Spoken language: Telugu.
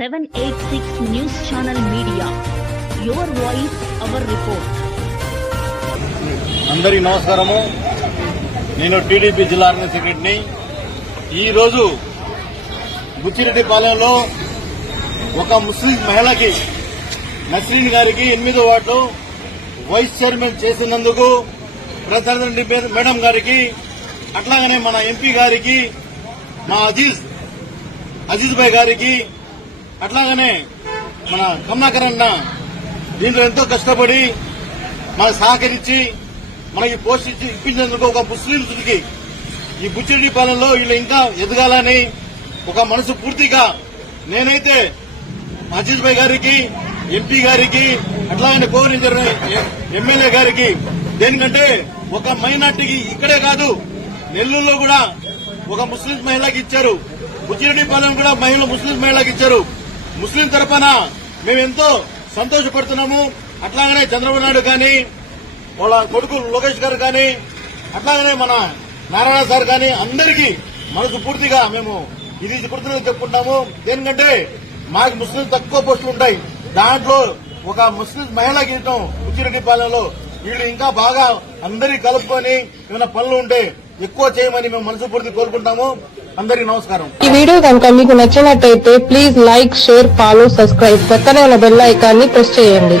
786 news channel media. Your voice our report. అందరికీ నమస్కారము. నేను టీడీపీ జిల్లా ఆర్గనైజ్ సెక్రటరీని. ఈరోజు బుచ్చిరెడ్డిపాలెంలో ఒక ముస్లిం మహిళకి నస్రీన్ గారికి ఎనిమిదో వార్డు వైస్ చైర్మన్ చేసినందుకు ప్రధాని మేడం గారికి అట్లాగనే మన ఎంపీ గారికి మా అజీజ్ అజీజ్ భాయ్ గారికి అట్లాగనే మన కమలాకర్ అన్న దీంట్లో ఎంతో కష్టపడి మనకు సహకరించి మనకి పోస్ట్ ఇప్పించేందుకు ఒక ముస్లింకి ఈ బుచ్చిరెడ్డిపాలెంలో వీళ్ళు ఇంకా ఎదగాలని ఒక మనసు పూర్తిగా నేనైతే అజిత్ భాయ్ గారికి ఎంపీ గారికి అట్లాగనే కోవరించర్ ఎమ్మెల్యే గారికి దేనికంటే ఒక మైనార్టీకి ఇక్కడే కాదు నెల్లూరులో కూడా ఒక ముస్లిం మహిళకి ఇచ్చారు. బుచ్చిరెడ్డిపాలెం కూడా మహిళ ముస్లిం మహిళకి ఇచ్చారు. ముస్లిం తరఫున మేమెంతో సంతోషపడుతున్నాము. అట్లాగనే చంద్రబాబు నాయుడు కానీ వాళ్ళ కొడుకు లోకేష్ గారు కానీ అట్లాగనే మన నారాయణ సార్ కానీ అందరికీ మనసు పూర్తిగా మేము ఇది కృతజ్ఞతలు చెప్పుకుంటాము. దేనికంటే మాకు ముస్లిం తక్కువ పోస్టులు ఉంటాయి. దాంట్లో ఒక ముస్లిం మహిళ గీయటం ఉచ్చిరెడ్డిపాలెంలో వీళ్ళు ఇంకా బాగా అందరి కలుపుకొని ఏమైనా పనులు ఉంటే ఎక్కువ చేయమని మేము మనసుపూర్తి కోరుకుంటాము. అందరికీ నమస్కారం. ఈ వీడియో కనుక మీకు నచ్చినట్టయితే please like share follow subscribe. పక్కనే ఉన్న బెల్ ఐకాన్ని ప్రెస్ చేయండి.